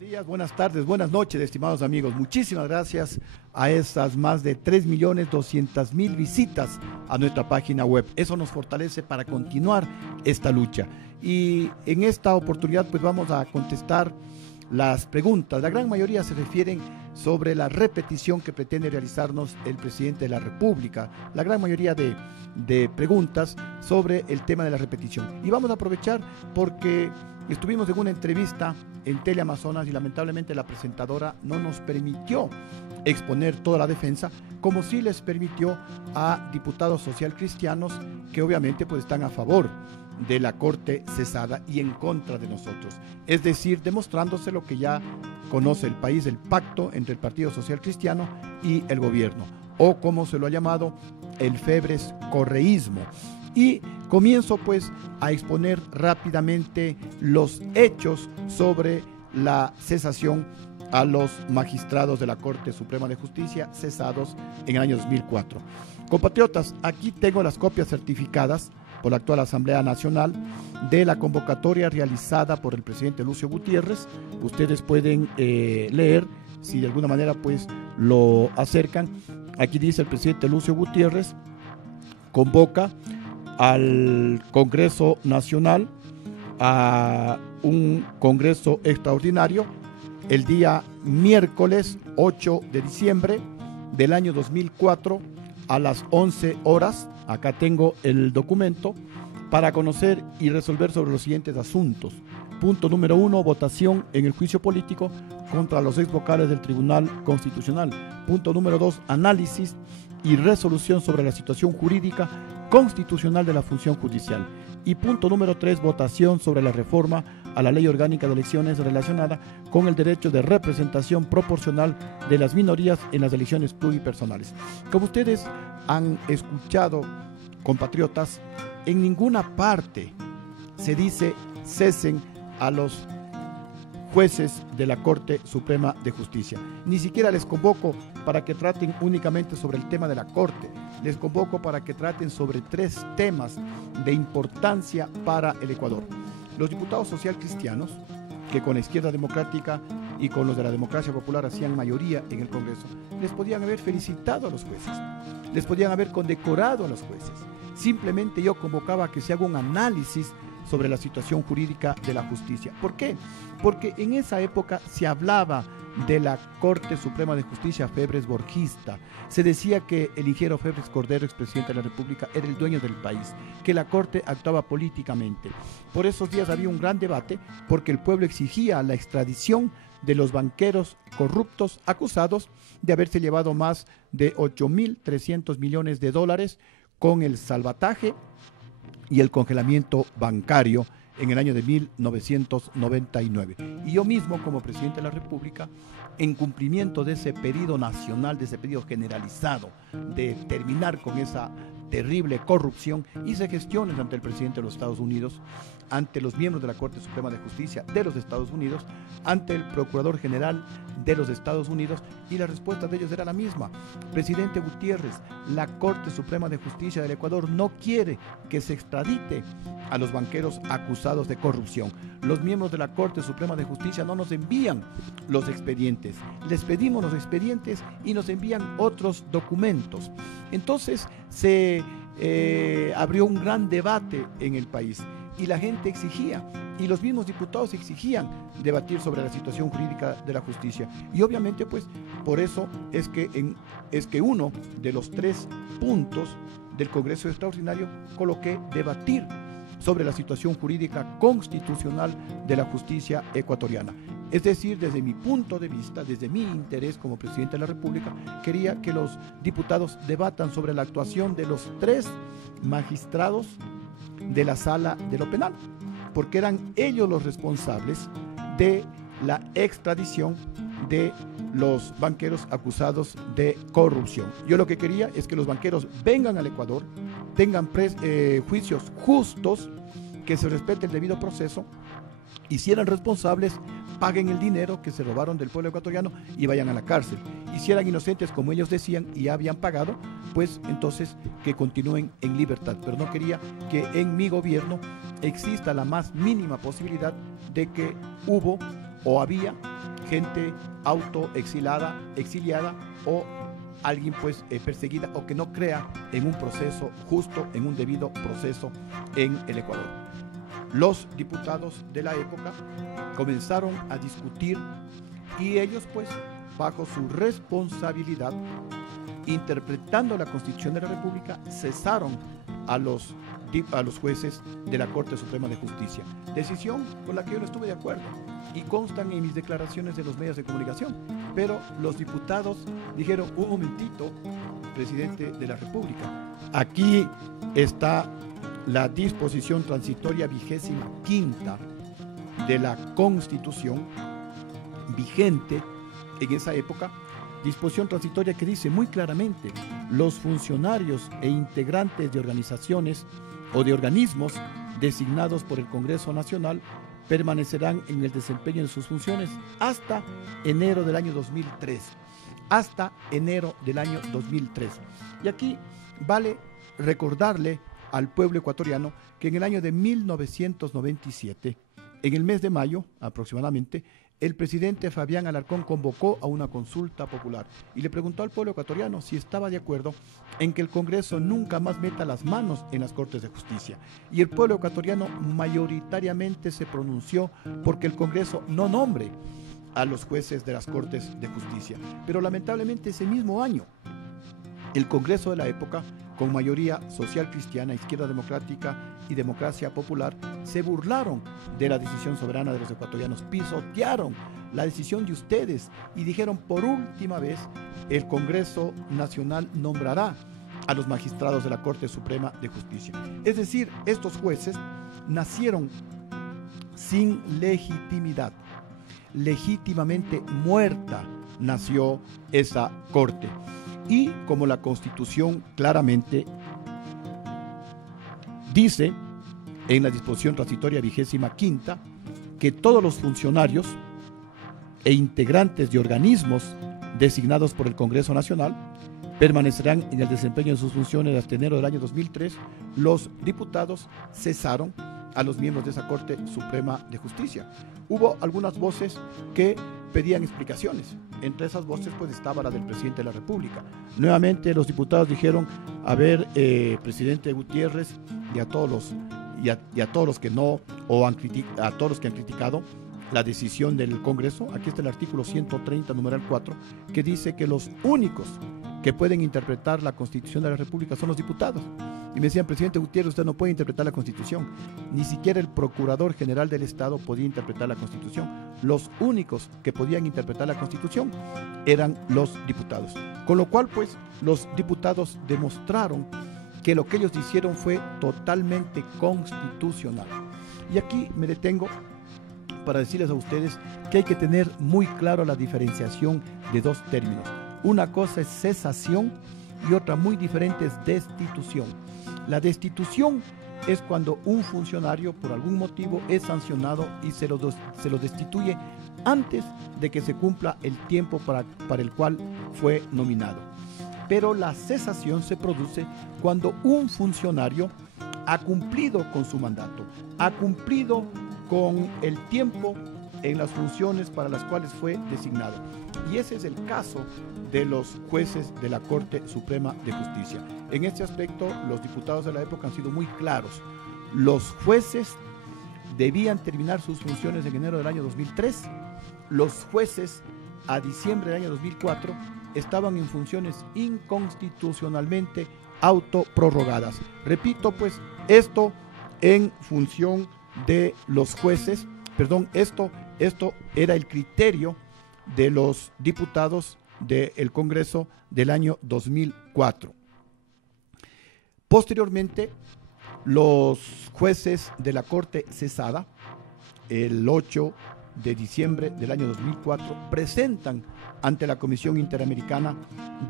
días, buenas tardes, buenas noches, estimados amigos. Muchísimas gracias a estas más de 3.200.000 visitas a nuestra página web. Eso nos fortalece para continuar esta lucha. Y en esta oportunidad pues vamos a contestar las preguntas. La gran mayoría se refieren sobre la repetición que pretende realizarnos el presidente de la República. La gran mayoría de preguntas sobre el tema de la repetición. Y vamos a aprovechar porque estuvimos en una entrevista en Teleamazonas y lamentablemente la presentadora no nos permitió exponer toda la defensa, como sí les permitió a diputados socialcristianos que obviamente pues están a favor de la Corte cesada y en contra de nosotros. Es decir, demostrándose lo que ya conoce el país, el pacto entre el Partido Social Cristiano y el gobierno, o como se lo ha llamado, el febres correísmo. Y comienzo pues a exponer rápidamente los hechos sobre la cesación a los magistrados de la Corte Suprema de Justicia cesados en el año 2004. Compatriotas, aquí tengo las copias certificadas por la actual Asamblea Nacional de la convocatoria realizada por el presidente Lucio Gutiérrez. Ustedes pueden leer, si de alguna manera pues lo acercan. Aquí dice el presidente Lucio Gutiérrez convoca al Congreso Nacional a un Congreso extraordinario el día miércoles 8 de diciembre del año 2004 a las 11 horas. Acá tengo el documento para conocer y resolver sobre los siguientes asuntos. Punto número 1, votación en el juicio político contra los ex vocales del Tribunal Constitucional. Punto número 2, análisis y resolución sobre la situación jurídica constitucional de la función judicial. Y punto número 3, votación sobre la reforma a la Ley Orgánica de Elecciones relacionada con el derecho de representación proporcional de las minorías en las elecciones pluripersonales. Como ustedes han escuchado, compatriotas, en ninguna parte se dice cesen a los jueces de la Corte Suprema de Justicia. Ni siquiera les convoco para que traten únicamente sobre el tema de la Corte. Les convoco para que traten sobre 3 temas de importancia para el Ecuador. Los diputados socialcristianos, que con la izquierda democrática y con los de la democracia popular hacían mayoría en el Congreso, les podían haber felicitado a los jueces, les podían haber condecorado a los jueces. Simplemente yo convocaba a que se haga un análisis sobre la situación jurídica de la justicia. ¿Por qué? Porque en esa época se hablaba de la Corte Suprema de Justicia febres borgista. Se decía que el ingeniero Febres Cordero, expresidente de la República, era el dueño del país, que la Corte actuaba políticamente. Por esos días había un gran debate porque el pueblo exigía la extradición de los banqueros corruptos acusados de haberse llevado más de 8.300 millones de dólares con el salvataje y el congelamiento bancario en el año de 1999. Y yo mismo, como presidente de la República, en cumplimiento de ese pedido nacional, de ese pedido generalizado de terminar con esa terrible corrupción, hice gestiones ante el presidente de los Estados Unidos, ante los miembros de la Corte Suprema de Justicia de los Estados Unidos, ante el Procurador General de los Estados Unidos, y la respuesta de ellos era la misma. Presidente Gutiérrez, la Corte Suprema de Justicia del Ecuador no quiere que se extradite a los banqueros acusados de corrupción. Los miembros de la Corte Suprema de Justicia no nos envían los expedientes. Les pedimos los expedientes y nos envían otros documentos. Entonces se abrió un gran debate en el país y la gente exigía, y los mismos diputados exigían debatir sobre la situación jurídica de la justicia. Y obviamente pues por eso es que uno de los 3 puntos del Congreso Extraordinario coloqué debatir sobre la situación jurídica constitucional de la justicia ecuatoriana. Es decir, desde mi punto de vista, desde mi interés como presidente de la República, quería que los diputados debatan sobre la actuación de los 3 magistrados de la Sala de lo Penal, porque eran ellos los responsables de la extradición de los banqueros acusados de corrupción. Yo lo que quería es que los banqueros vengan al Ecuador, tengan juicios justos, que se respete el debido proceso, y si eran responsables, paguen el dinero que se robaron del pueblo ecuatoriano y vayan a la cárcel. Y si eran inocentes, como ellos decían, y habían pagado, pues entonces que continúen en libertad. Pero no quería que en mi gobierno exista la más mínima posibilidad de que hubo o había gente autoexiliada, exiliada o alguien pues perseguida o que no crea en un proceso justo, en un debido proceso en el Ecuador. Los diputados de la época comenzaron a discutir y ellos pues bajo su responsabilidad, interpretando la Constitución de la República, cesaron a los jueces de la Corte Suprema de Justicia. Decisión con la que yo no estuve de acuerdo y constan en mis declaraciones de los medios de comunicación. Pero los diputados dijeron, un momentito, presidente de la República, aquí está la disposición transitoria 25ª de la Constitución vigente en esa época, disposición transitoria que dice muy claramente: los funcionarios e integrantes de organizaciones o de organismos designados por el Congreso Nacional permanecerán en el desempeño de sus funciones hasta enero del año 2003. Hasta enero del año 2003. Y aquí vale recordarle al pueblo ecuatoriano que en el año de 1997, en el mes de mayo aproximadamente, el presidente Fabián Alarcón convocó a una consulta popular y le preguntó al pueblo ecuatoriano si estaba de acuerdo en que el Congreso nunca más meta las manos en las Cortes de Justicia. Y el pueblo ecuatoriano mayoritariamente se pronunció porque el Congreso no nombre a los jueces de las Cortes de Justicia. Pero lamentablemente ese mismo año, el Congreso de la época, con mayoría social cristiana, izquierda democrática y democracia popular, se burlaron de la decisión soberana de los ecuatorianos, pisotearon la decisión de ustedes y dijeron: por última vez, el Congreso Nacional nombrará a los magistrados de la Corte Suprema de Justicia. Es decir, estos jueces nacieron sin legitimidad. Legítimamente muerta nació esa Corte. Y como la Constitución claramente dice en la disposición transitoria 25ª que todos los funcionarios e integrantes de organismos designados por el Congreso Nacional permanecerán en el desempeño de sus funciones hasta enero del año 2003, los diputados cesaron a los miembros de esa Corte Suprema de Justicia. Hubo algunas voces que pedían explicaciones. Entre esas voces pues estaba la del presidente de la República. Nuevamente los diputados dijeron: a ver, presidente Gutiérrez, y a todos los que no, o a todos los que han criticado la decisión del Congreso, aquí está el artículo 130, numeral 4, que dice que los únicos que pueden interpretar la Constitución de la República son los diputados. Y me decían: presidente Gutiérrez, usted no puede interpretar la Constitución. Ni siquiera el Procurador General del Estado podía interpretar la Constitución. Los únicos que podían interpretar la Constitución eran los diputados. Con lo cual, pues, los diputados demostraron que lo que ellos hicieron fue totalmente constitucional. Y aquí me detengo para decirles a ustedes que hay que tener muy claro la diferenciación de dos términos. Una cosa es cesación y otra muy diferente es destitución. La destitución es cuando un funcionario por algún motivo es sancionado y se lo destituye antes de que se cumpla el tiempo para el cual fue nominado. Pero la cesación se produce cuando un funcionario ha cumplido con su mandato, ha cumplido con el tiempo en las funciones para las cuales fue designado. Y ese es el caso de los jueces de la Corte Suprema de Justicia. En este aspecto, los diputados de la época han sido muy claros. Los jueces debían terminar sus funciones en enero del año 2003. Los jueces, a diciembre del año 2004, estaban en funciones inconstitucionalmente autoprorrogadas. Repito, pues, esto en función de los jueces, esto era el criterio de los diputados del Congreso del año 2004. Posteriormente, los jueces de la Corte cesada, el 8 de diciembre del año 2004, presentan ante la Comisión Interamericana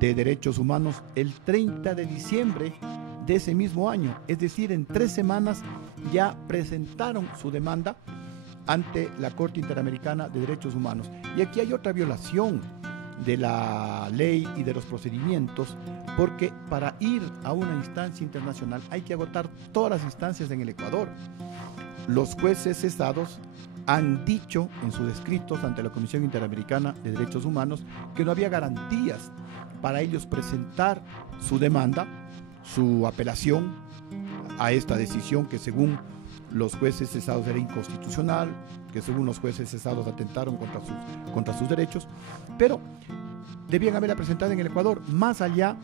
de Derechos Humanos el 30 de diciembre de ese mismo año. Es decir, en 3 semanas ya presentaron su demanda ante la Corte Interamericana de Derechos Humanos. Y aquí hay otra violación de la ley y de los procedimientos, porque para ir a una instancia internacional hay que agotar todas las instancias en el Ecuador. Los jueces cesados han dicho en sus escritos ante la Comisión Interamericana de Derechos Humanos que no había garantías para ellos presentar su demanda, su apelación a esta decisión que según los jueces cesados era inconstitucional, que según los jueces cesados atentaron contra sus derechos, pero debían haberla presentado en el Ecuador, más allá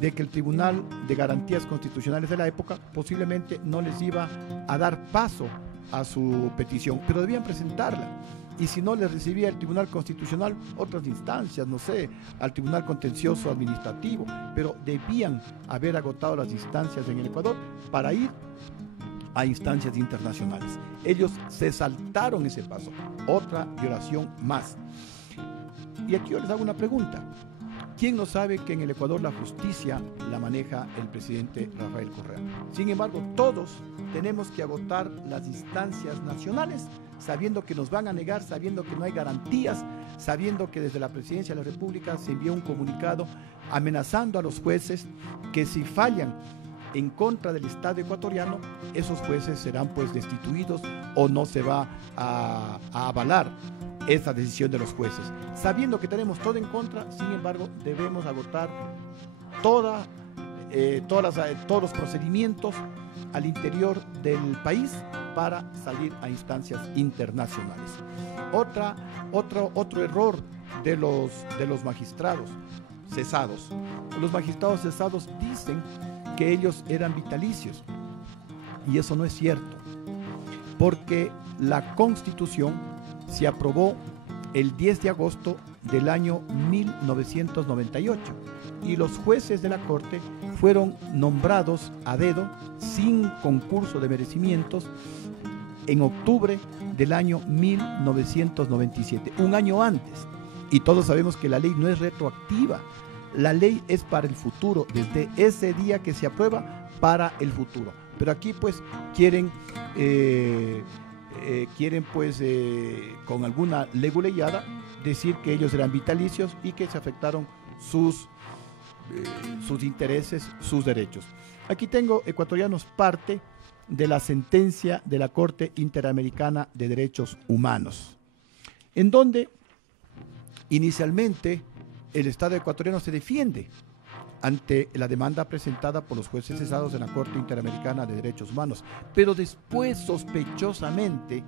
de que el Tribunal de Garantías Constitucionales de la época posiblemente no les iba a dar paso a su petición, pero debían presentarla. Y si no les recibía el Tribunal Constitucional, otras instancias, no sé, al Tribunal Contencioso Administrativo, pero debían haber agotado las instancias en el Ecuador para ir a instancias internacionales. Ellos se saltaron ese paso, otra violación más. Y aquí yo les hago una pregunta. ¿Quién no sabe que en el Ecuador la justicia la maneja el presidente Rafael Correa? Sin embargo, todos tenemos que agotar las instancias nacionales, sabiendo que nos van a negar, sabiendo que no hay garantías, sabiendo que desde la Presidencia de la República se envió un comunicado amenazando a los jueces que si fallan en contra del Estado ecuatoriano, esos jueces serán pues destituidos o no se va a avalar esa decisión de los jueces. Sabiendo que tenemos todo en contra, sin embargo, debemos agotar todos los procedimientos al interior del país para salir a instancias internacionales. Otro error de los magistrados cesados. Los magistrados cesados dicen que ellos eran vitalicios, y eso no es cierto, porque la Constitución se aprobó el 10 de agosto del año 1998 y los jueces de la Corte fueron nombrados a dedo sin concurso de merecimientos en octubre del año 1997, un año antes. Y todos sabemos que la ley no es retroactiva, la ley es para el futuro, desde ese día que se aprueba para el futuro. Pero aquí pues quieren con alguna leguleyada decir que ellos eran vitalicios y que se afectaron sus intereses, sus derechos. Aquí tengo, ecuatorianos, parte de la sentencia de la Corte Interamericana de Derechos Humanos, en donde inicialmente el Estado ecuatoriano se defiende ante la demanda presentada por los jueces cesados en la Corte Interamericana de Derechos Humanos, pero después sospechosamente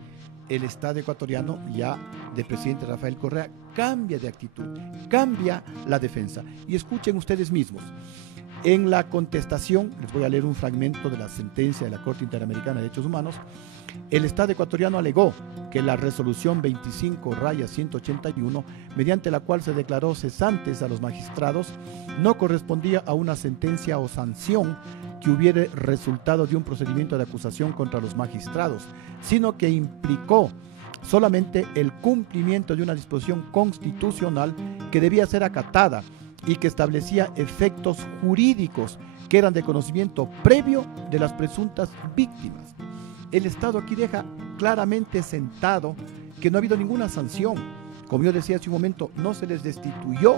el Estado ecuatoriano, ya del presidente Rafael Correa, cambia de actitud, cambia la defensa. Y escuchen ustedes mismos, en la contestación, les voy a leer un fragmento de la sentencia de la Corte Interamericana de Derechos Humanos. El Estado ecuatoriano alegó que la resolución 25-181, mediante la cual se declaró cesantes a los magistrados, no correspondía a una sentencia o sanción que hubiera resultado de un procedimiento de acusación contra los magistrados, sino que implicó solamente el cumplimiento de una disposición constitucional que debía ser acatada y que establecía efectos jurídicos que eran de conocimiento previo de las presuntas víctimas. El Estado aquí deja claramente sentado que no ha habido ninguna sanción. Como yo decía hace un momento, no se les destituyó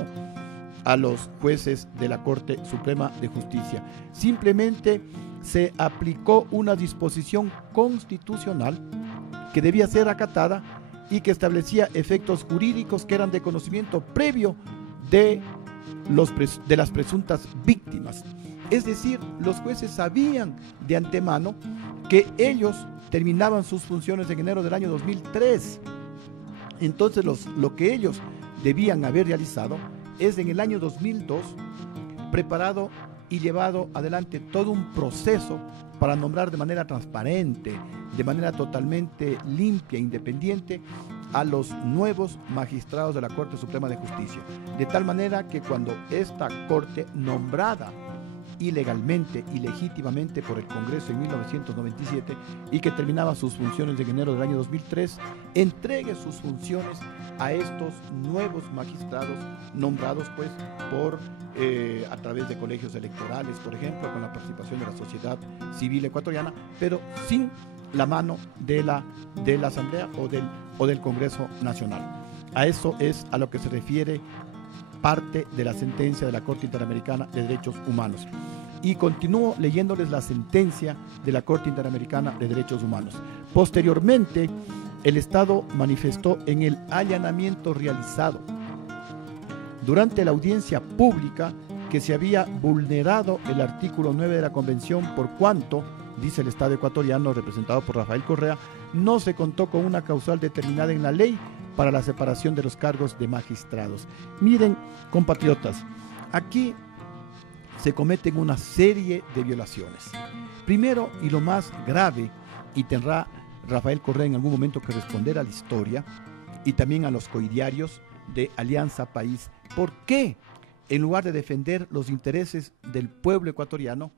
a los jueces de la Corte Suprema de Justicia. Simplemente se aplicó una disposición constitucional que debía ser acatada y que establecía efectos jurídicos que eran de conocimiento previo de las presuntas víctimas. Es decir, los jueces sabían de antemano que ellos terminaban sus funciones en enero del año 2003. Entonces lo que ellos debían haber realizado es en el año 2002 preparado y llevado adelante todo un proceso para nombrar de manera transparente, de manera totalmente limpia e independiente a los nuevos magistrados de la Corte Suprema de Justicia. De tal manera que cuando esta Corte, nombrada ilegalmente y legítimamente por el Congreso en 1997 y que terminaba sus funciones en enero del año 2003, entregue sus funciones a estos nuevos magistrados nombrados pues a través de colegios electorales, por ejemplo, con la participación de la sociedad civil ecuatoriana, pero sin la mano de la Asamblea o del Congreso Nacional. A eso es a lo que se refiere parte de la sentencia de la Corte Interamericana de Derechos Humanos. Y continúo leyéndoles la sentencia de la Corte Interamericana de Derechos Humanos. Posteriormente, el Estado manifestó en el allanamiento realizado durante la audiencia pública que se había vulnerado el artículo 9 de la Convención por cuanto, dice el Estado ecuatoriano representado por Rafael Correa, no se contó con una causal determinada en la ley para la separación de los cargos de magistrados. Miren, compatriotas, aquí se cometen una serie de violaciones. Primero, y lo más grave, y tendrá Rafael Correa en algún momento que responder a la historia y también a los coidiarios de Alianza País, ¿por qué en lugar de defender los intereses del pueblo ecuatoriano,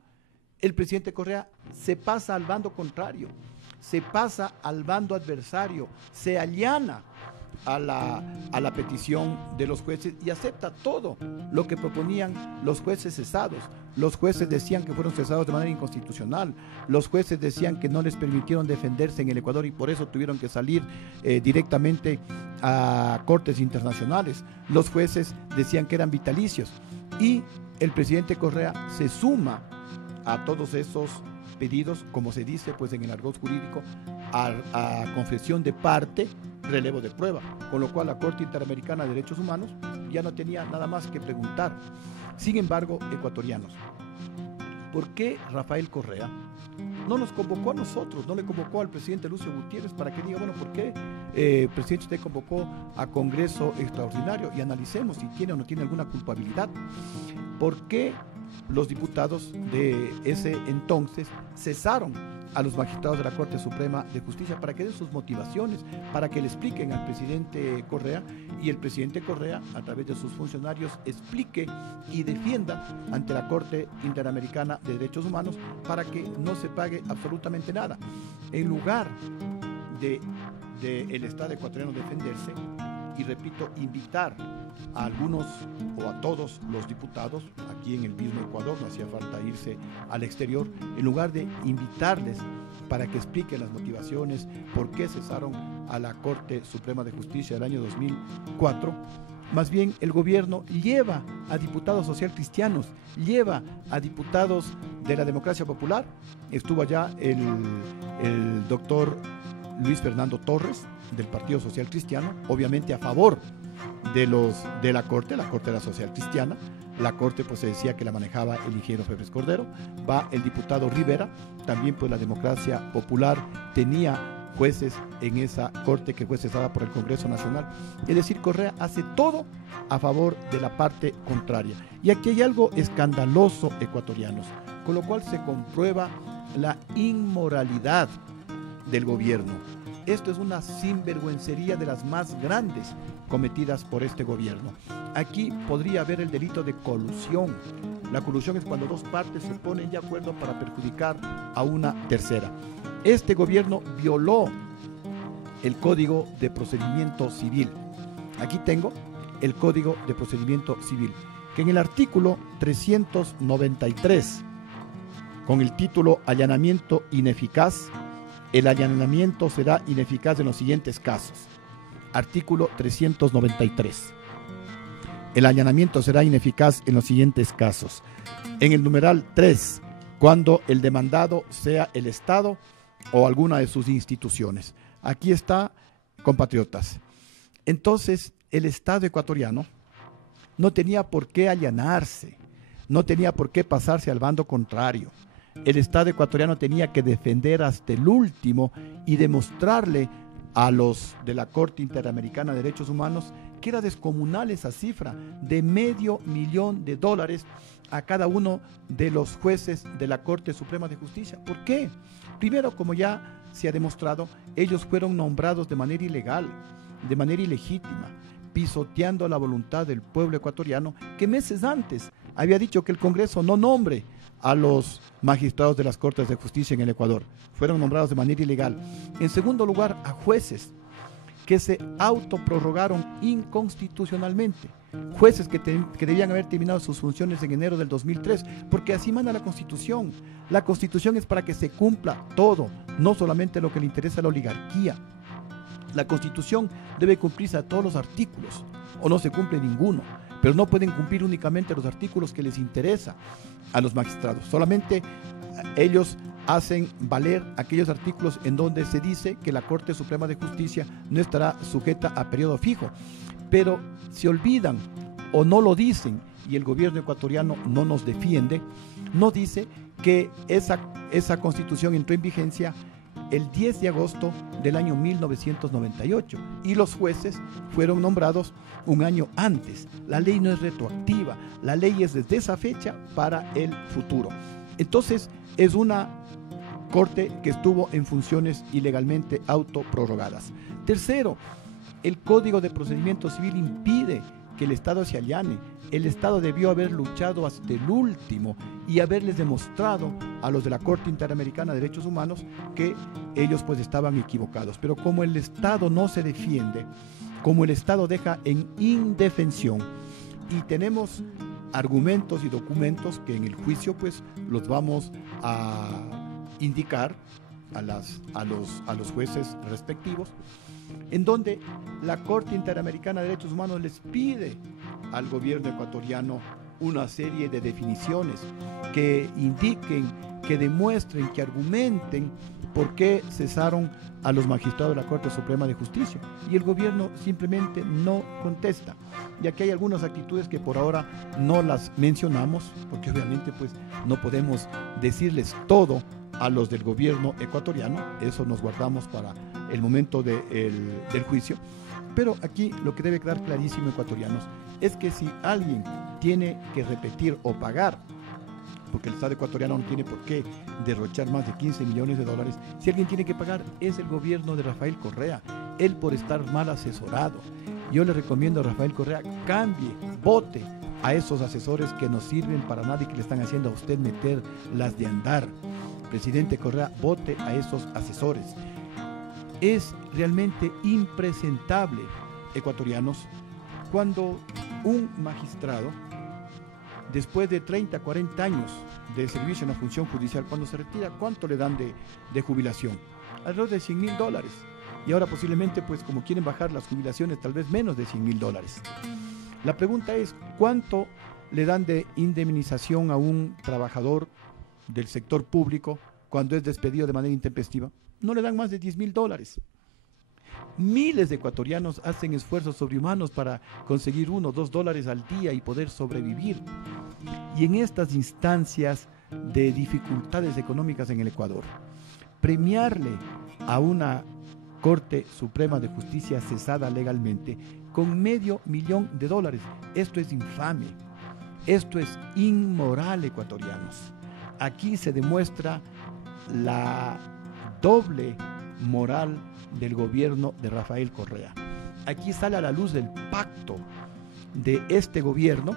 el presidente Correa se pasa al bando contrario, se pasa al bando adversario, se allana a la petición de los jueces y acepta todo lo que proponían los jueces cesados? Los jueces decían que fueron cesados de manera inconstitucional, los jueces decían que no les permitieron defenderse en el Ecuador y por eso tuvieron que salir directamente a cortes internacionales, los jueces decían que eran vitalicios y el presidente Correa se suma a todos esos pedidos, como se dice pues en el argot jurídico, a confesión de parte, relevo de prueba, con lo cual la Corte Interamericana de Derechos Humanos ya no tenía nada más que preguntar. Sin embargo, ecuatorianos, ¿por qué Rafael Correa no nos convocó a nosotros, no le convocó al presidente Lucio Gutiérrez para que diga, bueno, ¿por qué, presidente, usted convocó a Congreso Extraordinario y analicemos si tiene o no tiene alguna culpabilidad? ¿Por qué los diputados de ese entonces cesaron a los magistrados de la Corte Suprema de Justicia para que den sus motivaciones, para que le expliquen al presidente Correa y el presidente Correa, a través de sus funcionarios, explique y defienda ante la Corte Interamericana de Derechos Humanos para que no se pague absolutamente nada? En lugar de el Estado ecuatoriano defenderse, y repito, invitar a algunos o a todos los diputados aquí en el mismo Ecuador, no hacía falta irse al exterior, en lugar de invitarles para que expliquen las motivaciones, por qué cesaron a la Corte Suprema de Justicia del año 2004, más bien el gobierno lleva a diputados social cristianos, lleva a diputados de la democracia popular. Estuvo allá el doctor Luis Fernando Torres, del Partido Social Cristiano, obviamente a favor de la Corte era social cristiana, la Corte pues se decía que la manejaba el ingeniero Febres Cordero, va el diputado Rivera, también pues la democracia popular tenía jueces en esa Corte que fue cesada por el Congreso Nacional, es decir, Correa hace todo a favor de la parte contraria. Y aquí hay algo escandaloso, ecuatorianos, con lo cual se comprueba la inmoralidad del gobierno. Esto es una sinvergüencería de las más grandes cometidas por este gobierno. Aquí podría haber el delito de colusión. La colusión es cuando dos partes se ponen de acuerdo para perjudicar a una tercera. Este gobierno violó el Código de Procedimiento Civil. Aquí tengo el Código de Procedimiento Civil, que en el artículo 393, con el título Allanamiento ineficaz, el allanamiento será ineficaz en los siguientes casos. Artículo 393. El allanamiento será ineficaz en los siguientes casos. En el numeral 3, cuando el demandado sea el Estado o alguna de sus instituciones. Aquí está, compatriotas. Entonces, el Estado ecuatoriano no tenía por qué allanarse, no tenía por qué pasarse al bando contrario. El Estado ecuatoriano tenía que defender hasta el último y demostrarle a los de la Corte Interamericana de Derechos Humanos que era descomunal esa cifra de $500,000 a cada uno de los jueces de la Corte Suprema de Justicia. ¿Por qué? Primero, como ya se ha demostrado, ellos fueron nombrados de manera ilegal, de manera ilegítima, pisoteando la voluntad del pueblo ecuatoriano, que meses antes había dicho que el Congreso no nombre a los magistrados de las Cortes de Justicia en el Ecuador. Fueron nombrados de manera ilegal. En segundo lugar, a jueces que se autoprorrogaron inconstitucionalmente. Jueces que debían haber terminado sus funciones en enero del 2003, porque así manda la Constitución. La Constitución es para que se cumpla todo, no solamente lo que le interesa a la oligarquía. La Constitución debe cumplirse a todos los artículos, o no se cumple ninguno, pero no pueden cumplir únicamente los artículos que les interesa a los magistrados. Solamente ellos hacen valer aquellos artículos en donde se dice que la Corte Suprema de Justicia no estará sujeta a periodo fijo, pero se olvidan o no lo dicen, y el gobierno ecuatoriano no nos defiende, no dice que esa constitución entró en vigencia el 10 de agosto del año 1998 y los jueces fueron nombrados un año antes. La ley no es retroactiva, la ley es desde esa fecha para el futuro. Entonces es una corte que estuvo en funciones ilegalmente autoprorrogadas. Tercero, el Código de Procedimiento Civil impide que el Estado se allane. El Estado debió haber luchado hasta el último y haberles demostrado a los de la Corte Interamericana de Derechos Humanos que ellos pues estaban equivocados. Pero como el Estado no se defiende, como el Estado deja en indefensión, y tenemos argumentos y documentos que en el juicio pues los vamos a indicar a los jueces respectivos, en donde la Corte Interamericana de Derechos Humanos les pide al gobierno ecuatoriano una serie de definiciones que indiquen, que demuestren, que argumenten por qué cesaron a los magistrados de la Corte Suprema de Justicia. Y el gobierno simplemente no contesta. Y aquí hay algunas actitudes que por ahora no las mencionamos, porque obviamente pues no podemos decirles todo a los del gobierno ecuatoriano, eso nos guardamos para el momento del juicio. Pero aquí lo que debe quedar clarísimo, ecuatorianos, es que si alguien tiene que repetir o pagar, porque el Estado ecuatoriano no tiene por qué derrochar más de 15 millones de dólares, si alguien tiene que pagar es el gobierno de Rafael Correa, él por estar mal asesorado. Yo le recomiendo a Rafael Correa, cambie, vote a esos asesores que no sirven para nada y que le están haciendo a usted meter las de andar. Presidente Correa, vote a esos asesores. Es realmente impresentable, ecuatorianos, cuando un magistrado, después de 30, 40 años de servicio en la función judicial, cuando se retira, ¿cuánto le dan de jubilación? Alrededor de $100,000. Y ahora posiblemente, pues como quieren bajar las jubilaciones, tal vez menos de $100,000. La pregunta es, ¿cuánto le dan de indemnización a un trabajador del sector público cuando es despedido de manera intempestiva? No le dan más de $10,000. Miles de ecuatorianos hacen esfuerzos sobrehumanos para conseguir $1 o $2 al día y poder sobrevivir. Y en estas instancias de dificultades económicas en el Ecuador, premiarle a una Corte Suprema de Justicia cesada legalmente con $500,000, esto es infame, esto es inmoral, ecuatorianos. Aquí se demuestra la doble moral del gobierno de Rafael Correa. Aquí sale a la luz del pacto de este gobierno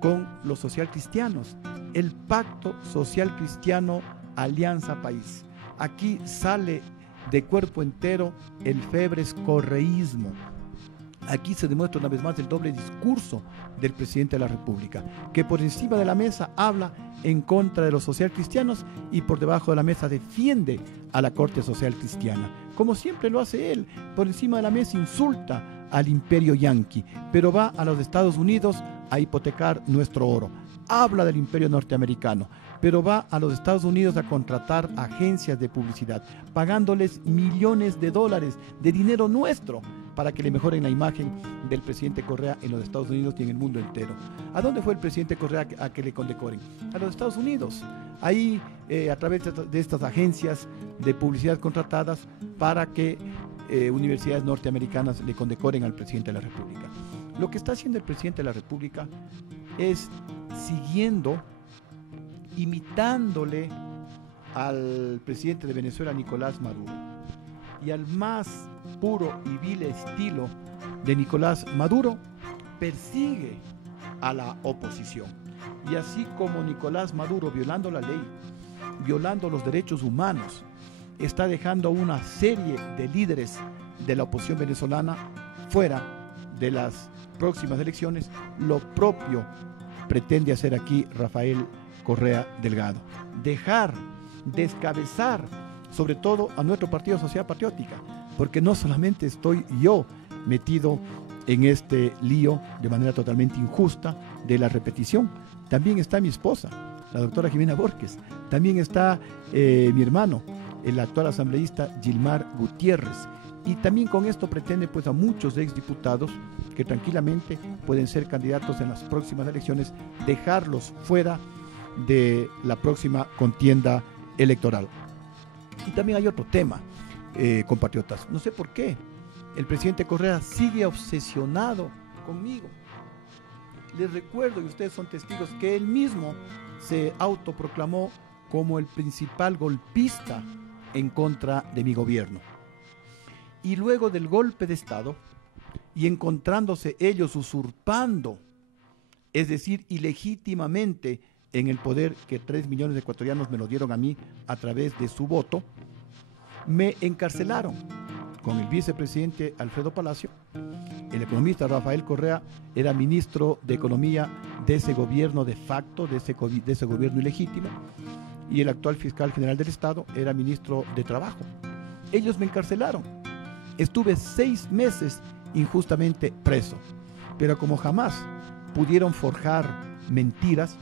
con los socialcristianos, el pacto social cristiano Alianza País. Aquí sale de cuerpo entero el febres correísmo. Aquí se demuestra una vez más el doble discurso del presidente de la República, que por encima de la mesa habla en contra de los socialcristianos y por debajo de la mesa defiende a la Corte Social Cristiana. Como siempre lo hace él, por encima de la mesa insulta al imperio yanqui, pero va a los Estados Unidos a hipotecar nuestro oro. Habla del imperio norteamericano, pero va a los Estados Unidos a contratar agencias de publicidad, pagándoles millones de dólares de dinero nuestro para que le mejoren la imagen del presidente Correa en los Estados Unidos y en el mundo entero. ¿A dónde fue el presidente Correa a que le condecoren? A los Estados Unidos. Ahí, a través de estas agencias de publicidad contratadas para que universidades norteamericanas le condecoren al presidente de la República. Lo que está haciendo el presidente de la República es siguiendo, imitándole al presidente de Venezuela, Nicolás Maduro, y al más puro y vil estilo de Nicolás Maduro, persigue a la oposición. Y así como Nicolás Maduro, violando la ley, violando los derechos humanos, está dejando a una serie de líderes de la oposición venezolana fuera de las próximas elecciones, lo propio pretende hacer aquí Rafael Correa Delgado. Dejar, descabezar, sobre todo a nuestro partido Sociedad Patriótica, porque no solamente estoy yo metido en este lío de manera totalmente injusta de la repetición, también está mi esposa, la doctora Jimena Borges, También está mi hermano, el actual asambleísta Gilmar Gutiérrez. Y también con esto pretende pues a muchos exdiputados que tranquilamente pueden ser candidatos en las próximas elecciones, dejarlos fuera de la próxima contienda electoral. Y también hay otro tema, compatriotas. No sé por qué el presidente Correa sigue obsesionado conmigo. Les recuerdo, y ustedes son testigos, que él mismo se autoproclamó como el principal golpista en contra de mi gobierno. Y luego del golpe de Estado, y encontrándose ellos usurpando, es decir, ilegítimamente, en el poder que 3 millones de ecuatorianos me lo dieron a mí a través de su voto, me encarcelaron con el vicepresidente Alfredo Palacio. El economista Rafael Correa era ministro de Economía de ese gobierno de facto, de ese gobierno ilegítimo, y el actual fiscal general del Estado era ministro de Trabajo. Ellos me encarcelaron. Estuve 6 meses injustamente preso, pero como jamás pudieron forjar mentiras,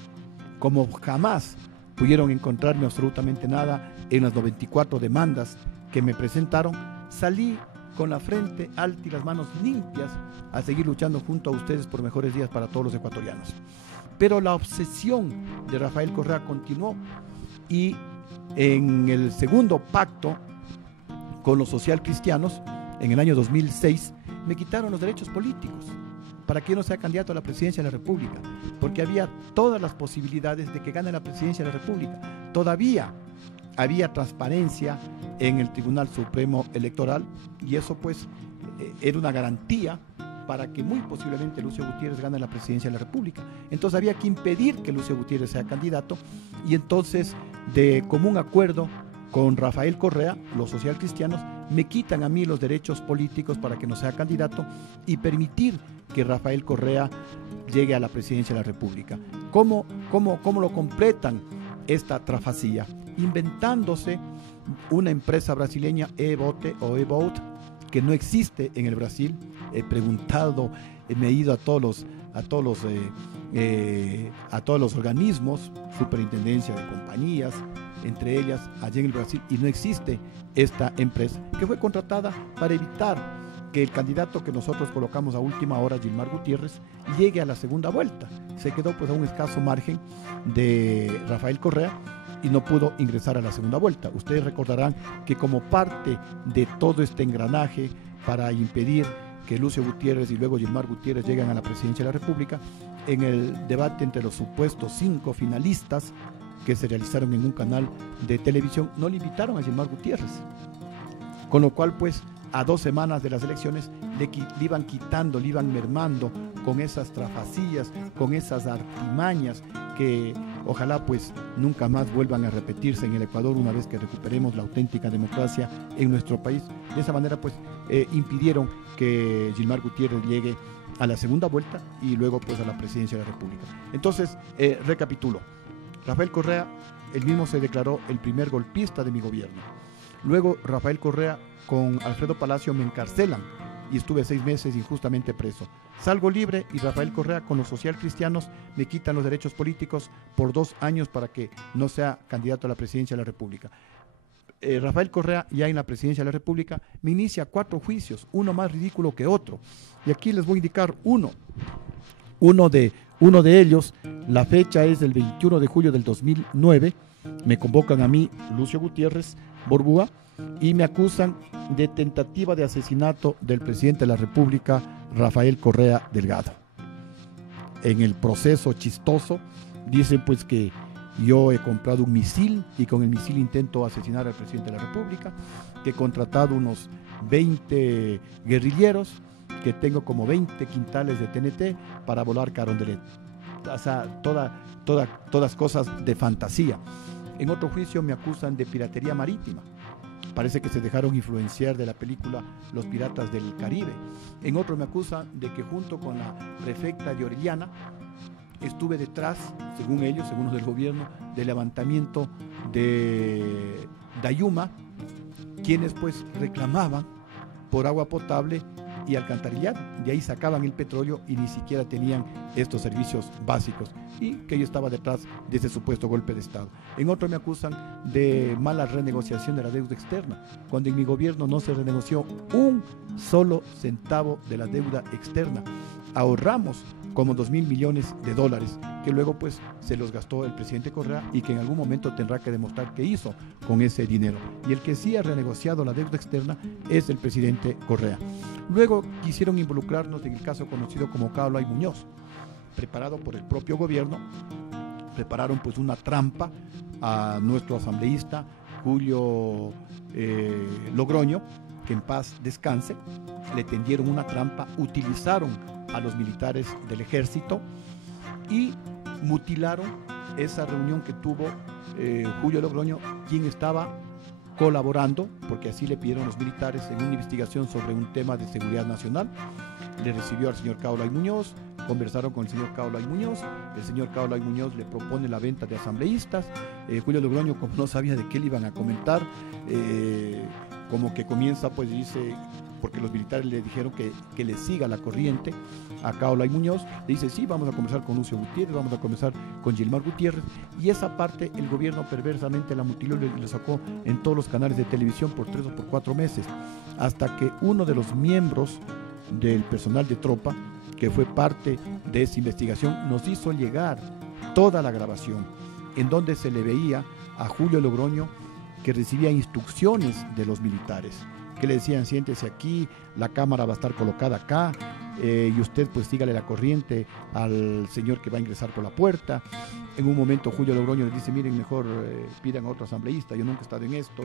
como jamás pudieron encontrarme absolutamente nada en las 94 demandas que me presentaron, salí con la frente alta y las manos limpias a seguir luchando junto a ustedes por mejores días para todos los ecuatorianos. Pero la obsesión de Rafael Correa continuó, y en el segundo pacto con los socialcristianos, en el año 2006, me quitaron los derechos políticos para que yo no sea candidato a la presidencia de la República, porque había todas las posibilidades de que gane la presidencia de la República. Todavía había transparencia en el Tribunal Supremo Electoral, y eso pues era una garantía para que muy posiblemente Lucio Gutiérrez gane la presidencia de la República. Entonces había que impedir que Lucio Gutiérrez sea candidato, y entonces de común acuerdo con Rafael Correa, los socialcristianos me quitan a mí los derechos políticos para que no sea candidato y permitir que Rafael Correa llegue a la presidencia de la República. ¿Cómo lo completan esta trafacía? Inventándose una empresa brasileña, eVote o eVote, que no existe en el Brasil. He preguntado, me he ido a todos los organismos, superintendencia de compañías, entre ellas allá en el Brasil, y no existe esta empresa, que fue contratada para evitar que el candidato que nosotros colocamos a última hora, Gilmar Gutiérrez, llegue a la segunda vuelta. Se quedó pues a un escaso margen de Rafael Correa y no pudo ingresar a la segunda vuelta. Ustedes recordarán que como parte de todo este engranaje para impedir que Lucio Gutiérrez y luego Gilmar Gutiérrez lleguen a la presidencia de la República, en el debate entre los supuestos 5 finalistas que se realizaron en un canal de televisión, no le invitaron a Gilmar Gutiérrez, con lo cual pues a 2 semanas de las elecciones le iban quitando, le iban mermando con esas trafacías, con esas artimañas que ojalá pues nunca más vuelvan a repetirse en el Ecuador una vez que recuperemos la auténtica democracia en nuestro país. De esa manera pues impidieron que Gilmar Gutiérrez llegue a la segunda vuelta y luego pues a la presidencia de la República. Entonces, recapitulo. Rafael Correa, él mismo se declaró el primer golpista de mi gobierno. Luego Rafael Correa con Alfredo Palacio me encarcelan y estuve 6 meses injustamente preso. Salgo libre y Rafael Correa con los socialcristianos me quitan los derechos políticos por 2 años para que no sea candidato a la presidencia de la República. Rafael Correa, ya en la presidencia de la República, me inicia 4 juicios, uno más ridículo que otro. Y aquí les voy a indicar uno de ellos. La fecha es el 21 de julio del 2009. Me convocan a mí, Lucio Gutiérrez Borbúa, y me acusan de tentativa de asesinato del presidente de la República, Rafael Correa Delgado. En el proceso chistoso dicen pues que yo he comprado un misil y con el misil intento asesinar al presidente de la República, que he contratado unos 20 guerrilleros, que tengo como 20 quintales de TNT para volar Carondelet. O sea, todas cosas de fantasía. En otro juicio me acusan de piratería marítima. Parece que se dejaron influenciar de la película Los Piratas del Caribe. En otro me acusan de que junto con la prefecta de Orellana estuve detrás, según ellos, según los del gobierno, del levantamiento de Dayuma, quienes pues reclamaban por agua potable y alcantarillado. De ahí sacaban el petróleo y ni siquiera tenían estos servicios básicos, y que yo estaba detrás de ese supuesto golpe de Estado. En otro me acusan de mala renegociación de la deuda externa, cuando en mi gobierno no se renegoció un solo centavo de la deuda externa. Ahorramos como 2.000 millones de dólares, que luego pues se los gastó el presidente Correa y que en algún momento tendrá que demostrar qué hizo con ese dinero. Y el que sí ha renegociado la deuda externa es el presidente Correa. Luego quisieron involucrarnos en el caso conocido como Caballo y Muñoz, preparado por el propio gobierno. Prepararon pues una trampa a nuestro asambleísta Julio Logroño, que en paz descanse. Le tendieron una trampa, utilizaron a los militares del ejército y mutilaron esa reunión que tuvo Julio Logroño, quien estaba colaborando, porque así le pidieron los militares, en una investigación sobre un tema de seguridad nacional. Le recibió al señor Caballo y Muñoz, conversaron con el señor Caballo y Muñoz, el señor Caballo y Muñoz le propone la venta de asambleístas. Julio Logroño, como no sabía de qué le iban a comentar, como que comienza, pues dice, porque los militares le dijeron que le siga la corriente a Caballo y Muñoz, le dice, sí, vamos a conversar con Lucio Gutiérrez, vamos a conversar con Gilmar Gutiérrez, y esa parte el gobierno perversamente la mutiló y le sacó en todos los canales de televisión por 3 o por 4 meses, hasta que uno de los miembros del personal de tropa, que fue parte de esa investigación, nos hizo llegar toda la grabación, en donde se le veía a Julio Logroño que recibía instrucciones de los militares, que le decían, siéntese aquí, la cámara va a estar colocada acá, y usted pues sígale la corriente al señor que va a ingresar por la puerta. En un momento Julio Logroño les dice, miren, mejor pidan a otro asambleísta, yo nunca he estado en esto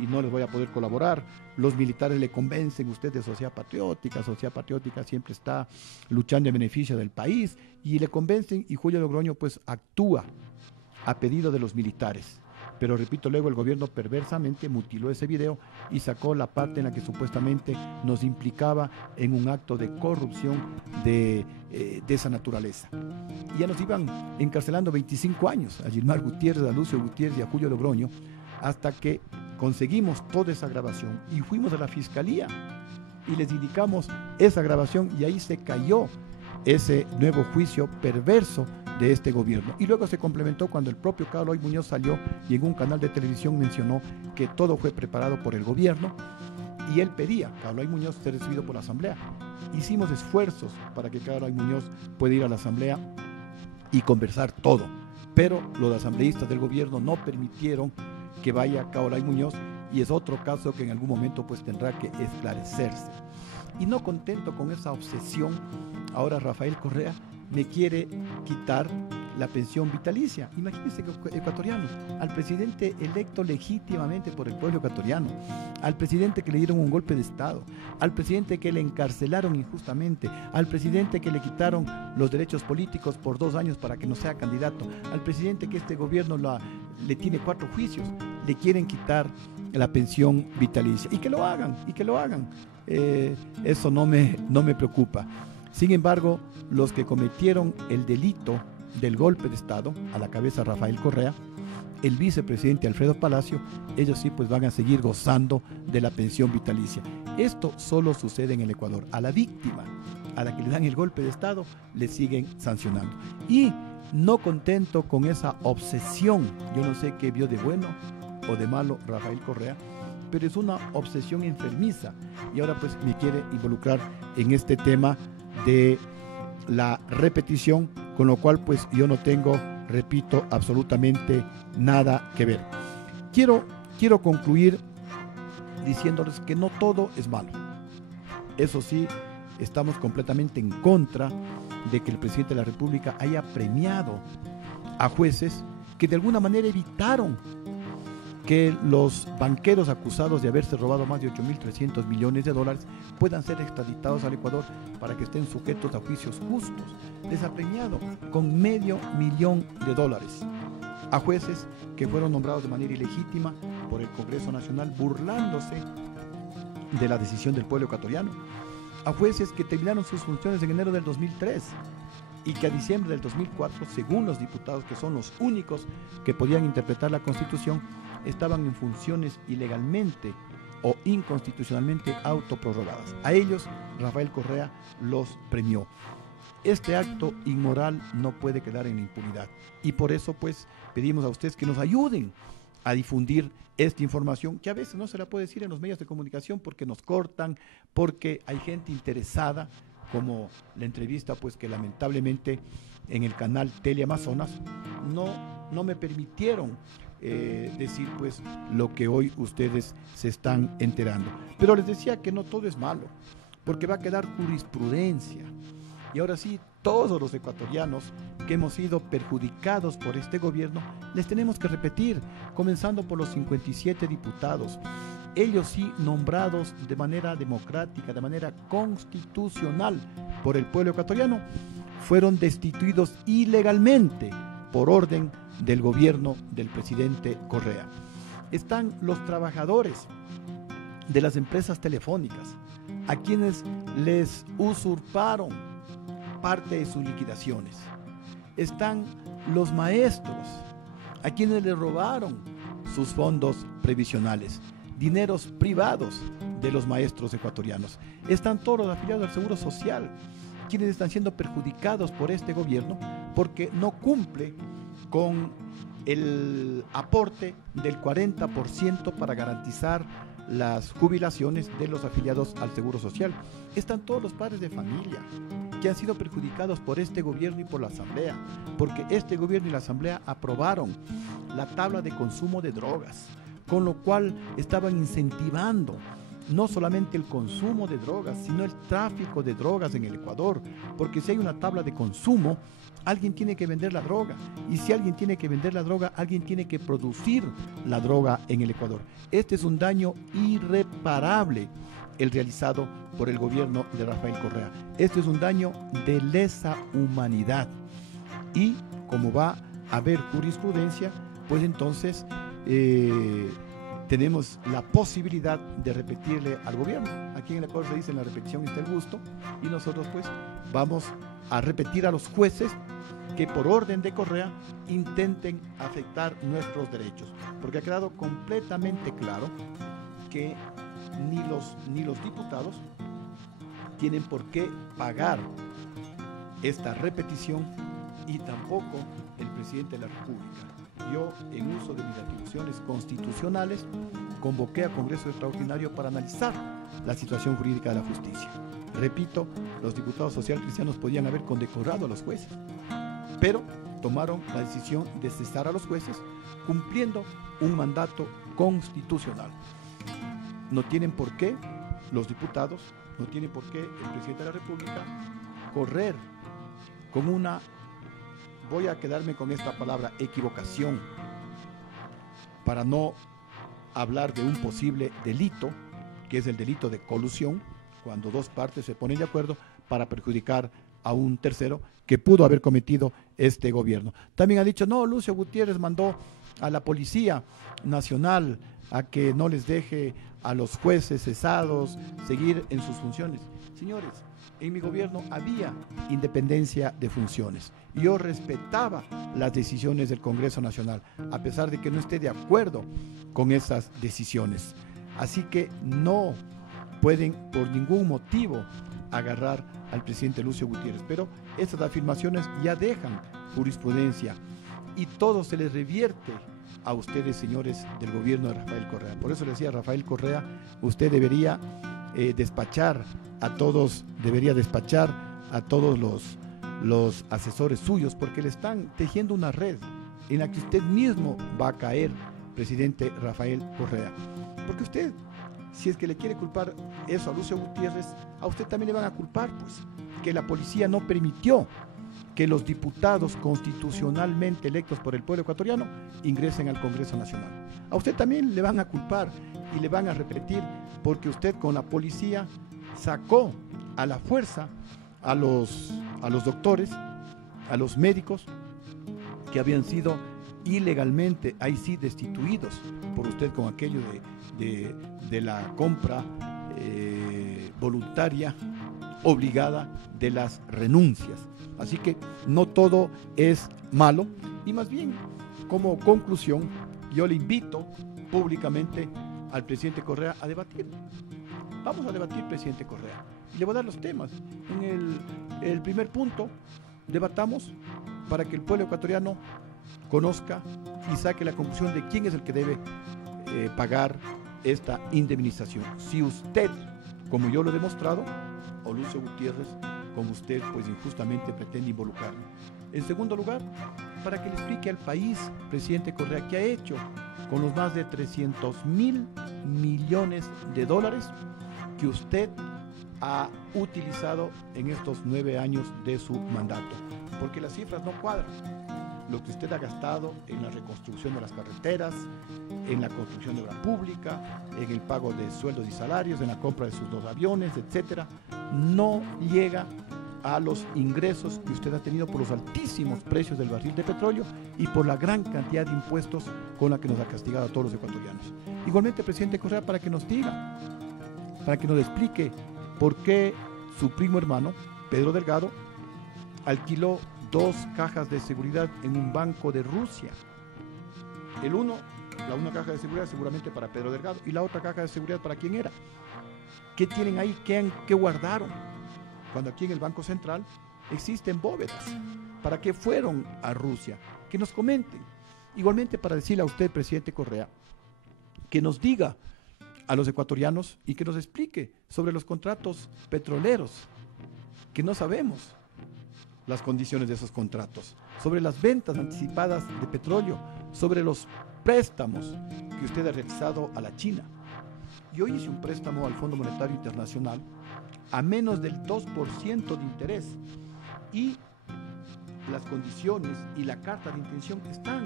y no les voy a poder colaborar. Los militares le convencen, usted es Sociedad Patriótica siempre está luchando en beneficio del país, y le convencen, y Julio Logroño pues actúa a pedido de los militares. Pero repito, luego el gobierno perversamente mutiló ese video y sacó la parte en la que supuestamente nos implicaba en un acto de corrupción de esa naturaleza. Y ya nos iban encarcelando 25 años a Gilmar Gutiérrez, a Lucio Gutiérrez y a Julio Logroño, hasta que conseguimos toda esa grabación y fuimos a la fiscalía y les indicamos esa grabación, y ahí se cayó ese nuevo juicio perverso de este gobierno. Y luego se complementó cuando el propio Caballo y Muñoz salió y en un canal de televisión mencionó que todo fue preparado por el gobierno, y él pedía, Caballo y Muñoz, ser recibido por la asamblea. Hicimos esfuerzos para que Caballo y Muñoz pueda ir a la asamblea y conversar todo, pero los asambleístas del gobierno no permitieron que vaya Caballo y Muñoz, y es otro caso que en algún momento pues tendrá que esclarecerse. Y no contento con esa obsesión, ahora Rafael Correa me quiere quitar la pensión vitalicia. Imagínense, ecuatorianos, al presidente electo legítimamente por el pueblo ecuatoriano, al presidente que le dieron un golpe de Estado, al presidente que le encarcelaron injustamente, al presidente que le quitaron los derechos políticos por 2 años para que no sea candidato, al presidente que este gobierno le tiene 4 juicios, le quieren quitar la pensión vitalicia. Y que lo hagan. Eso no me preocupa. Sin embargo, los que cometieron el delito del golpe de Estado, a la cabeza Rafael Correa, el vicepresidente Alfredo Palacio, ellos sí pues van a seguir gozando de la pensión vitalicia. Esto solo sucede en el Ecuador. A la víctima, a la que le dan el golpe de Estado, le siguen sancionando. Y no contento con esa obsesión, yo no sé qué vio de bueno o de malo Rafael Correa, pero es una obsesión enfermiza, y ahora pues me quiere involucrar en este tema de la repetición, con lo cual pues yo no tengo, repito, absolutamente nada que ver. Quiero concluir diciéndoles que no todo es malo. Eso sí, estamos completamente en contra de que el presidente de la República haya premiado a jueces que de alguna manera evitaron que los banqueros acusados de haberse robado más de 8.300 millones de dólares puedan ser extraditados al Ecuador para que estén sujetos a juicios justos. Les ha premiado con $500,000 a jueces que fueron nombrados de manera ilegítima por el Congreso Nacional, burlándose de la decisión del pueblo ecuatoriano, a jueces que terminaron sus funciones en enero del 2003 y que a diciembre del 2004, según los diputados, que son los únicos que podían interpretar la Constitución, estaban en funciones ilegalmente o inconstitucionalmente autoprorrogadas. A ellos Rafael Correa los premió. Este acto inmoral no puede quedar en la impunidad y por eso pues pedimos a ustedes que nos ayuden a difundir esta información que a veces no se la puede decir en los medios de comunicación porque nos cortan, porque hay gente interesada, como la entrevista pues que lamentablemente en el canal Teleamazonas no me permitieron decir pues lo que hoy ustedes se están enterando. Pero les decía que no todo es malo, porque va a quedar jurisprudencia. Y ahora sí, todos los ecuatorianos que hemos sido perjudicados por este gobierno, les tenemos que repetir, comenzando por los 57 diputados. Ellos sí, nombrados de manera democrática, de manera constitucional por el pueblo ecuatoriano, fueron destituidos ilegalmente por orden del gobierno del presidente Correa. Están los trabajadores de las empresas telefónicas, a quienes les usurparon parte de sus liquidaciones. Están los maestros, a quienes les robaron sus fondos previsionales, dineros privados de los maestros ecuatorianos. Están todos los afiliados al Seguro Social, quienes están siendo perjudicados por este gobierno porque no cumple con el aporte del 40% para garantizar las jubilaciones de los afiliados al Seguro Social. Están todos los padres de familia que han sido perjudicados por este gobierno y por la Asamblea, porque este gobierno y la Asamblea aprobaron la tabla de consumo de drogas, con lo cual estaban incentivando no solamente el consumo de drogas, sino el tráfico de drogas en el Ecuador, porque si hay una tabla de consumo, alguien tiene que vender la droga, y si alguien tiene que vender la droga, alguien tiene que producir la droga en el Ecuador. Este es un daño irreparable, el realizado por el gobierno de Rafael Correa. Este es un daño de lesa humanidad, y como va a haber jurisprudencia, pues entonces tenemos la posibilidad de repetirle al gobierno. Aquí en el Ecuador se dice: en la repetición está el gusto, y nosotros pues vamos a repetir a los jueces que por orden de Correa intenten afectar nuestros derechos, porque ha quedado completamente claro que ni los diputados tienen por qué pagar esta repetición, y tampoco el presidente de la República. Yo, en uso de mis atribuciones constitucionales, convoqué a Congreso Extraordinario para analizar la situación jurídica de la justicia. Repito, los diputados socialcristianos podían haber condecorado a los jueces, pero tomaron la decisión de cesar a los jueces cumpliendo un mandato constitucional. No tienen por qué los diputados, no tiene por qué el presidente de la República correr con una, voy a quedarme con esta palabra, equivocación, para no hablar de un posible delito, que es el delito de colusión, cuando dos partes se ponen de acuerdo para perjudicar a un tercero que pudo haber cometido este gobierno. También ha dicho: no, Lucio Gutiérrez mandó a la Policía Nacional a que no les deje a los jueces cesados seguir en sus funciones. Señores, en mi gobierno había independencia de funciones. Yo respetaba las decisiones del Congreso Nacional, a pesar de que no esté de acuerdo con esas decisiones. Así que no pueden por ningún motivo agarrar al presidente Lucio Gutiérrez, pero estas afirmaciones ya dejan jurisprudencia y todo se les revierte a ustedes, señores del gobierno de Rafael Correa. Por eso le decía a Rafael Correa: usted debería despachar a todos los asesores suyos, porque le están tejiendo una red en la que usted mismo va a caer, presidente Rafael Correa. Porque usted, si es que le quiere culpar eso a Lucio Gutiérrez, a usted también le van a culpar, pues, que la policía no permitió que los diputados constitucionalmente electos por el pueblo ecuatoriano ingresen al Congreso Nacional. A usted también le van a culpar y le van a repetir, porque usted con la policía sacó a la fuerza a los doctores, a los médicos que habían sido ilegalmente, ahí sí, destituidos por usted con aquello de la compra voluntaria, obligada, de las renuncias. Así que no todo es malo, y más bien, como conclusión, yo le invito públicamente al presidente Correa a debatir. Vamos a debatir, presidente Correa. Y le voy a dar los temas. En el primer punto, debatamos para que el pueblo ecuatoriano conozca y saque la conclusión de quién es el que debe pagar esta indemnización. Si usted, como yo lo he demostrado, o Lucio Gutiérrez, como usted, pues injustamente pretende involucrarlo. En segundo lugar, para que le explique al país, presidente Correa, qué ha hecho con los más de 300.000 millones de dólares que usted ha utilizado en estos 9 años de su mandato. Porque las cifras no cuadran. Lo que usted ha gastado en la reconstrucción de las carreteras, en la construcción de obra pública, en el pago de sueldos y salarios, en la compra de sus 2 aviones, etcétera, no llega a los ingresos que usted ha tenido por los altísimos precios del barril de petróleo y por la gran cantidad de impuestos con la que nos ha castigado a todos los ecuatorianos. Igualmente, presidente Correa, para que nos diga, para que nos explique por qué su primo hermano, Pedro Delgado, alquiló 2 cajas de seguridad en un banco de Rusia. La una caja de seguridad seguramente para Pedro Delgado y la otra caja de seguridad para quién era. ¿Qué tienen ahí? ¿Qué guardaron? Cuando aquí en el Banco Central existen bóvedas. ¿Para qué fueron a Rusia? Que nos comenten. Igualmente para decirle a usted, presidente Correa, que nos diga a los ecuatorianos y que nos explique sobre los contratos petroleros, que no sabemos las condiciones de esos contratos, sobre las ventas anticipadas de petróleo, sobre los préstamos que usted ha realizado a la China. Yo hice un préstamo al Fondo Monetario Internacional a menos del 2% de interés y las condiciones y la carta de intención están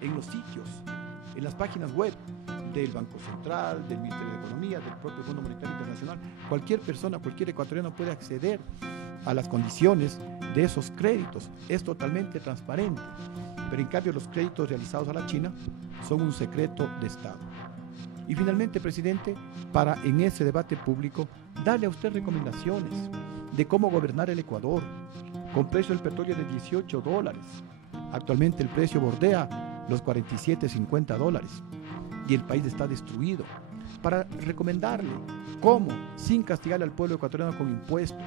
en los sitios, en las páginas web del Banco Central, del Ministerio de Economía, del propio Fondo Monetario Internacional. Cualquier persona, cualquier ecuatoriano puede acceder a las condiciones de esos créditos. Es totalmente transparente. Pero en cambio los créditos realizados a la China son un secreto de Estado. Y finalmente, presidente, para en ese debate público darle a usted recomendaciones de cómo gobernar el Ecuador con precio del petróleo de $18. Actualmente el precio bordea los $47.50 y el país está destruido. Para recomendarle cómo, sin castigarle al pueblo ecuatoriano con impuestos,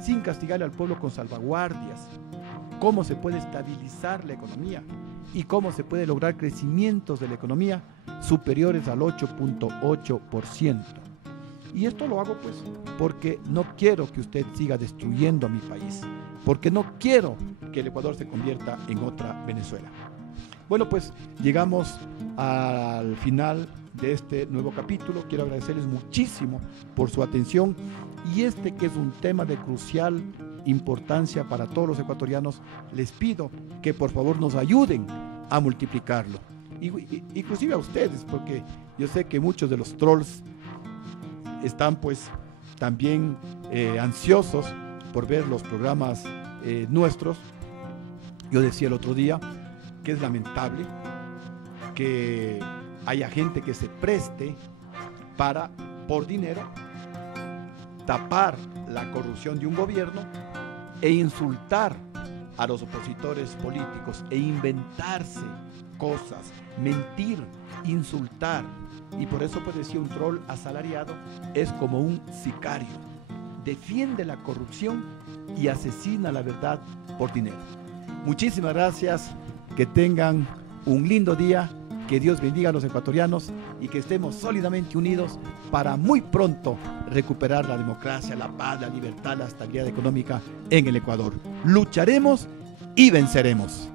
sin castigarle al pueblo con salvaguardias, cómo se puede estabilizar la economía y cómo se puede lograr crecimientos de la economía superiores al 8.8%. Y esto lo hago pues porque no quiero que usted siga destruyendo a mi país, porque no quiero que el Ecuador se convierta en otra Venezuela. Bueno, pues llegamos al final de este nuevo capítulo. Quiero agradecerles muchísimo por su atención y que es un tema de crucial importancia para todos los ecuatorianos, les pido que por favor nos ayuden a multiplicarlo, inclusive a ustedes, porque yo sé que muchos de los trolls están pues también ansiosos por ver los programas nuestros. Yo decía el otro día que es lamentable que haya gente que se preste para, por dinero, tapar la corrupción de un gobierno e insultar a los opositores políticos e inventarse cosas, mentir, insultar. Y por eso pues decía, un troll asalariado es como un sicario, defiende la corrupción y asesina la verdad por dinero. Muchísimas gracias, que tengan un lindo día, que Dios bendiga a los ecuatorianos y que estemos sólidamente unidos para muy pronto recuperar la democracia, la paz, la libertad, la estabilidad económica en el Ecuador. Lucharemos y venceremos.